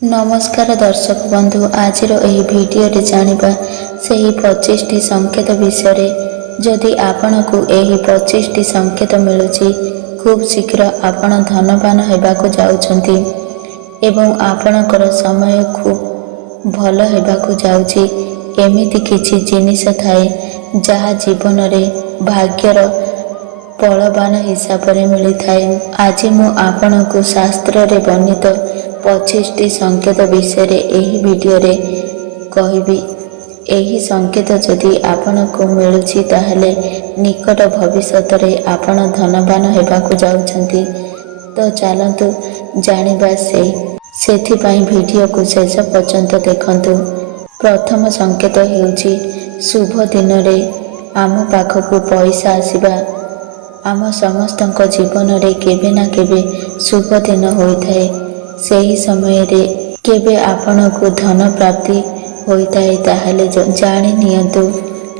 नमस्कार दर्शक बंधु, आज भिडियो जानिबा सही 25टी संकेत विषय। जदि आपण को यही 25टी संकेत मिलुची, खूब शीघ्र आपण धनवान होबाकू जाउछंती एवं आपणकर समय खूब भल होबाकू जाउची। एमिति किछि जिनिस थाए जहा जीवन रे भाग्यर बलवान हिसाब रे मिली थाए। आज मु आपण को शास्त्र रे वर्णित 25टी संकेत विषय एही वीडियो रे कहिबी। एही संकेत जदि आपण को मिलुची ताहले निकट भविष्यत रे आपण धनवान हेबाकू जाउछंती। तो चलंतु जानिबा सेथिपाई वीडियो को शेष पर्यंत देखंतु। प्रथम संकेत हेउची शुभ दिन रे आम पाखकू पैसा आसीबा। आम समस्तक जीवन रे केबे ना केबे शुभ दिन होइथाए। सही समय रे केबे आपण को धन प्राप्ति होइथाए ताहले जानि नियंतु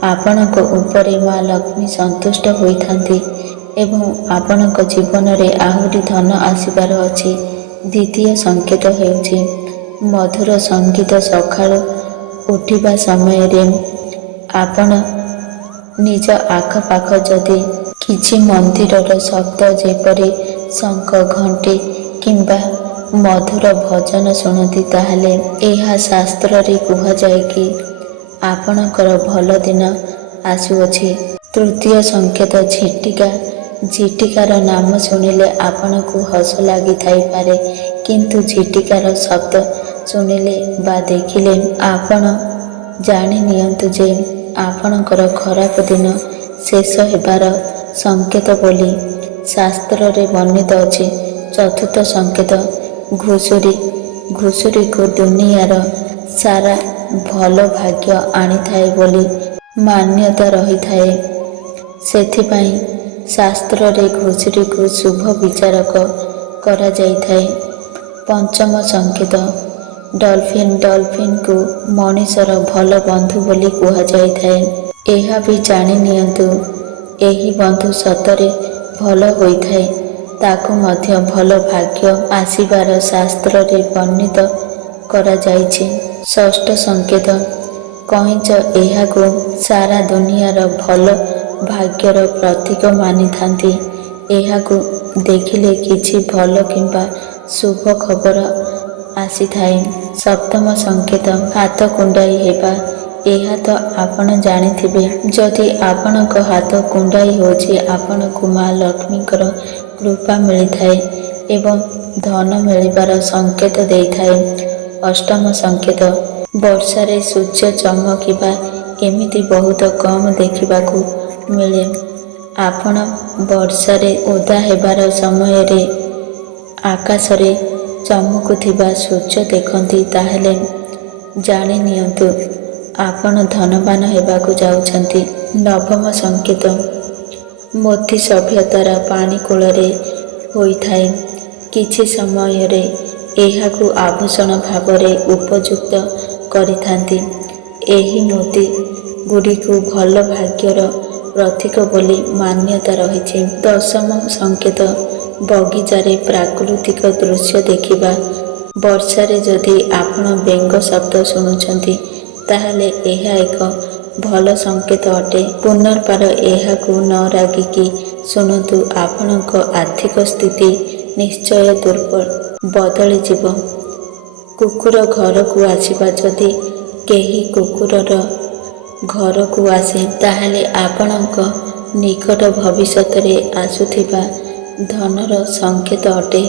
आपणक उपरे माँ लक्ष्मी संतुष्ट होइथांती एवं आपणक जीवन रे आहुरी धन आसीबार अछि। द्वितीय संकेत हेउछि मधुर संगीत। सकाळु उठिबा समय रे आपण निज आखपाख जदि किछि मंदिरर शब्द जेपरि शंख, घंटी किंबा मधुर भजन शुणती ताहले एहा शास्त्र रे कुहा जाए कि आपणकर भल दिन आसुअछि। तृतीय संकेत झिटिका। झिटिकार नाम शुणिले आपण को हस लागि थाई पारे, किंतु झिटिकार शब्द शुणिले बा देखिले आपण जानि नियंतु जे आपणकर खराब दिन शेष हेबार संकेत बोली शास्त्र रे वर्णित अछि। चतुर्थ संकेत घुषुरी। घुषुरी को दुनियार सारा भल भाग्य आनी थाए बोली मान्यता रही थाए। सेथिपाई शास्त्र रे घुषुरी को शुभ विचारक करा जाई थाए। पंचम संकेत डॉल्फिन। डॉल्फिन को मनीषर भल बंधु बोली कुहा जाई थाए। एहा भी जानि नियंतु एही बंधु सतरे भल होइथाए, ताकू मध्य भल भाग्य आसीबार शास्त्र रे वर्णित करा जाइछि। षष्ठ संकेत कइंच। एहाकू सारा दुनियार भल भाग्यर प्रतीक मानि थांती। एहाकू देखिले किछि भल किंबा शुभ खबर आसी थाए। सप्तम संकेत हाथ कुंडाई हेबा। एहा तो आपण जानिथिबे, जदि आपणक हाथ कुंडाई होछि आपणकू माँ लक्ष्मीकर कृपा मिली थाए एवं धन मिलिबार संकेत देइथाए। अष्टम संकेत वर्षा रे सूर्य चमकिबा। एमिति बहुत कम देखिबाकू मिले। आपण वर्षा रे ओदा हेबार समय रे आकाश रे चमकुथिबा सूर्य देखंती ताहले जानि नियंतु आपण धनवान हेबाकू जाउछंती। नवम संकेत मोती सभ्यतार पानी कूलरे होइथाए। किछि समय रे एहाकू आभूषण भावरे उपयुक्त करिथांती। एही मोती गुड़िकू भल भाग्यर प्रतीक बोली मान्यता रहिछि। दशम संकेत बगीचारे प्राकृतिक दृश्य देखिबा। वर्षा रे जदि आपण बेंग शब्द शुणुछंती ताहले एहा एक भल संकेत अटे। पुनर्बार एहाकू न रागिकी शुणुतु आपणक आर्थिक स्थिति निश्चय दुर्बल बदली जीव। कुकुर घर को आसीबा। जदि केही कुकुरर घर को आसे ताहले आपणक निकट भविष्यत रे आसुथिबा धनर संकेत अटे।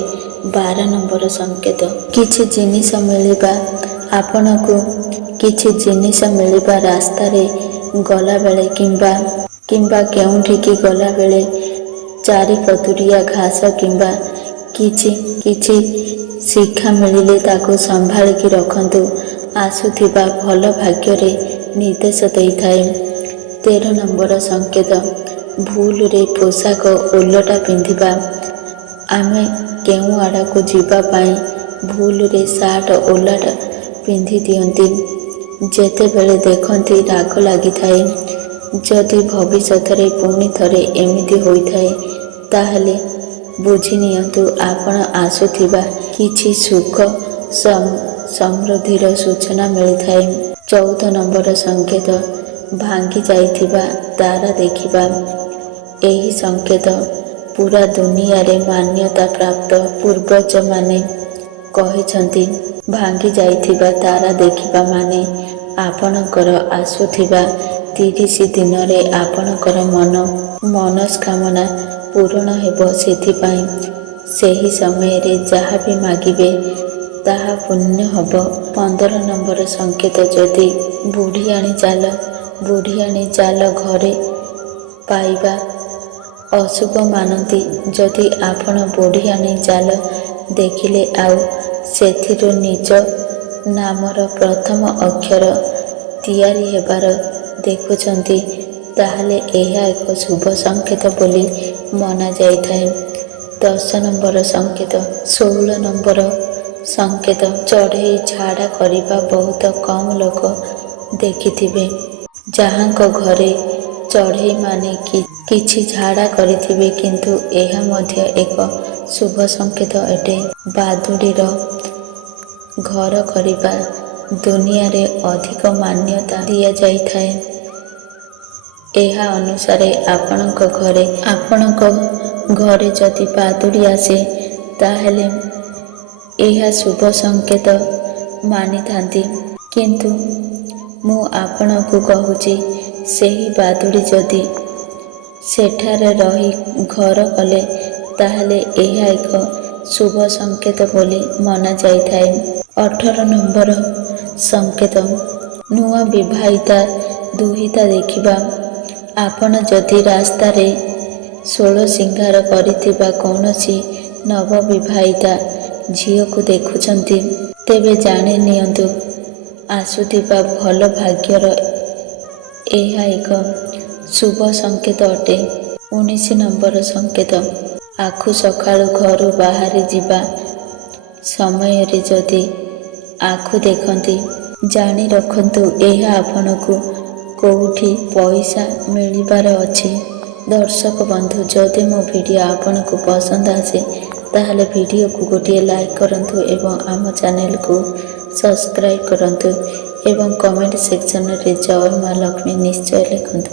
12 नंबर संकेत किछि जिनिस मिलिबा। आपणकू किछि जिनिस मिलिबा रास्ता रे गला बेले किंबा केउंठिकी गला बेले चारिपतुरिया घास किंबा किछि शिक्षा मिलिले ताकू संभालिकी रखंतु। आसुथिबा भल भाग्य रे निर्देश देइथाए। 13 नंबर संकेत भूल रे पोशाक उलटा पिंधिबा। आमे केउ आड़ा को जीवा पाई भूल रे सार्ट उलटा पिंधि दियंती जेतेबेले देखंती राग लागि थाए। जदि भविष्यत रे पुणी थरे एमिति होइथाए ताहले बुझी नियंतु आपण आसुथिबा किछि सुख ସମୃଦ୍ଧିର ସୂଚନା ମିଳିଥାଏ। 14 ନମ୍ବର ସଂକେତ ଭାଙ୍ଗି ଯାଇଥିବା ତାରା ଦେଖିବା। ଏହି ସଂକେତ ପୁରା ଦୁନିଆରେ ମାନ୍ୟତା ପ୍ରାପ୍ତ। ପୂର୍ବଜମାନେ କହିଛନ୍ତି ଭାଙ୍ଗି ଯାଇଥିବା ତାରା ଦେଖିବା ମାନେ ଆପଣଙ୍କର ଆସୁଥିବା 30 ଦିନରେ ଆପଣଙ୍କର ମନସ୍କାମନା ପୂରଣ ହେବ। ସେଥିପାଇଁ ସେହି ସମୟରେ ଯାହା ବି ମାଗିବେ ତାହା ପୂର୍ଣ୍ଣ ହେବ। 15 ନମ୍ବର ସଂକେତ ଯଦି ବୁଢ଼ିଆଣୀ ଜାଲ ଘରେ ପାଇବା ଅଶୁଭ ମାନନ୍ତି। ଯଦି ଆପଣ ବୁଢ଼ିଆଣୀ ଜାଲ ଦେଖିଲେ ଆଉ ସେଥିରୁ ନିଜ ନାମର ପ୍ରଥମ ଅକ୍ଷର ତିଆରି ହେବାର ଦେଖୁଛନ୍ତି, ତାହେଲେ ଏହା ଏକ ଶୁଭ ସଂକେତ ବୋଲି ମନାଯାଇଥାଏ। 10 ନମ୍ବର ସଂକେତ 16 ନମ୍ବର ସଂକେତ ଚଢ଼େଇ ଝାଡ଼ା କରିବା। ବହୁତ କମ୍ ଲୋକ ଦେଖିଥିବେ ଯାହାଙ୍କ ଘରେ ଚଢ଼େଇମାନେ କିଛି ଝାଡ଼ା କରିଥିବେ, କିନ୍ତୁ ଏହା ମଧ୍ୟ ଏକ ଶୁଭ ସଂକେତ ଅଟେ। ବାଦୁଡ଼ିର ଘର କରିବା ଦୁନିଆରେ ଅଧିକ ମାନ୍ୟତା ଦିଆଯାଇଥାଏ। ଏହା ଅନୁସାରେ ଆପଣଙ୍କ ଘରେ ଯଦି ବାଦୁଡ଼ି ଆସେ ତାହେଲେ ଏହା ଶୁଭ ସଂକେତ ମାନିଥାନ୍ତି। କିନ୍ତୁ ମୁଁ ଆପଣଙ୍କୁ କହୁଛି, ସେହି ବାଦୁଡ଼ି ଯଦି ସେଠାରେ ରହି ଘର କଲେ ତାହେଲେ ଏହା ଏକ ଶୁଭ ସଂକେତ ବୋଲି ମନାଯାଇଥାଏ। 18 ନମ୍ବର ସଂକେତ ନୂଆ ବିବାହିତା ଦୁହିତା ଦେଖିବା। ଆପଣ ଯଦି ରାସ୍ତାରେ 16 ସିଂଗାର କରିଥିବା କୌଣସି ନବବିବାହିତା ଝିଅକୁ ଦେଖୁଛନ୍ତି, ତେବେ ଜାଣି ନିଅନ୍ତୁ ଆସୁଥିବା ଭଲ ଭାଗ୍ୟର ଏହା ଏକ ଶୁଭ ସଂକେତ ଅଟେ। 19 ନମ୍ବର ସଂକେତ ଆଖୁ ସକାଳୁ ଘରୁ ବାହାରି ଯିବା ସମୟରେ ଯଦି ଆଖୁ ଦେଖନ୍ତି, ଜାଣି ରଖନ୍ତୁ ଏହା ଆପଣଙ୍କୁ କେଉଁଠି ପଇସା ମିଳିବାର ଅଛି। ଦର୍ଶକ ବନ୍ଧୁ, ଯଦି ମୋ ଭିଡ଼ିଓ ଆପଣଙ୍କୁ ପସନ୍ଦ ଆସେ ତାହେଲେ ଭିଡ଼ିଓକୁ ଗୋଟିଏ ଲାଇକ୍ କରନ୍ତୁ ଏବଂ ଆମ ଚ୍ୟାନେଲକୁ ସବସ୍କ୍ରାଇବ୍ କରନ୍ତୁ ଏବଂ କମେଣ୍ଟ ସେକ୍ସନରେ ଜୟ ମା ଲକ୍ଷ୍ମୀ ନିଶ୍ଚୟ ଲେଖନ୍ତୁ।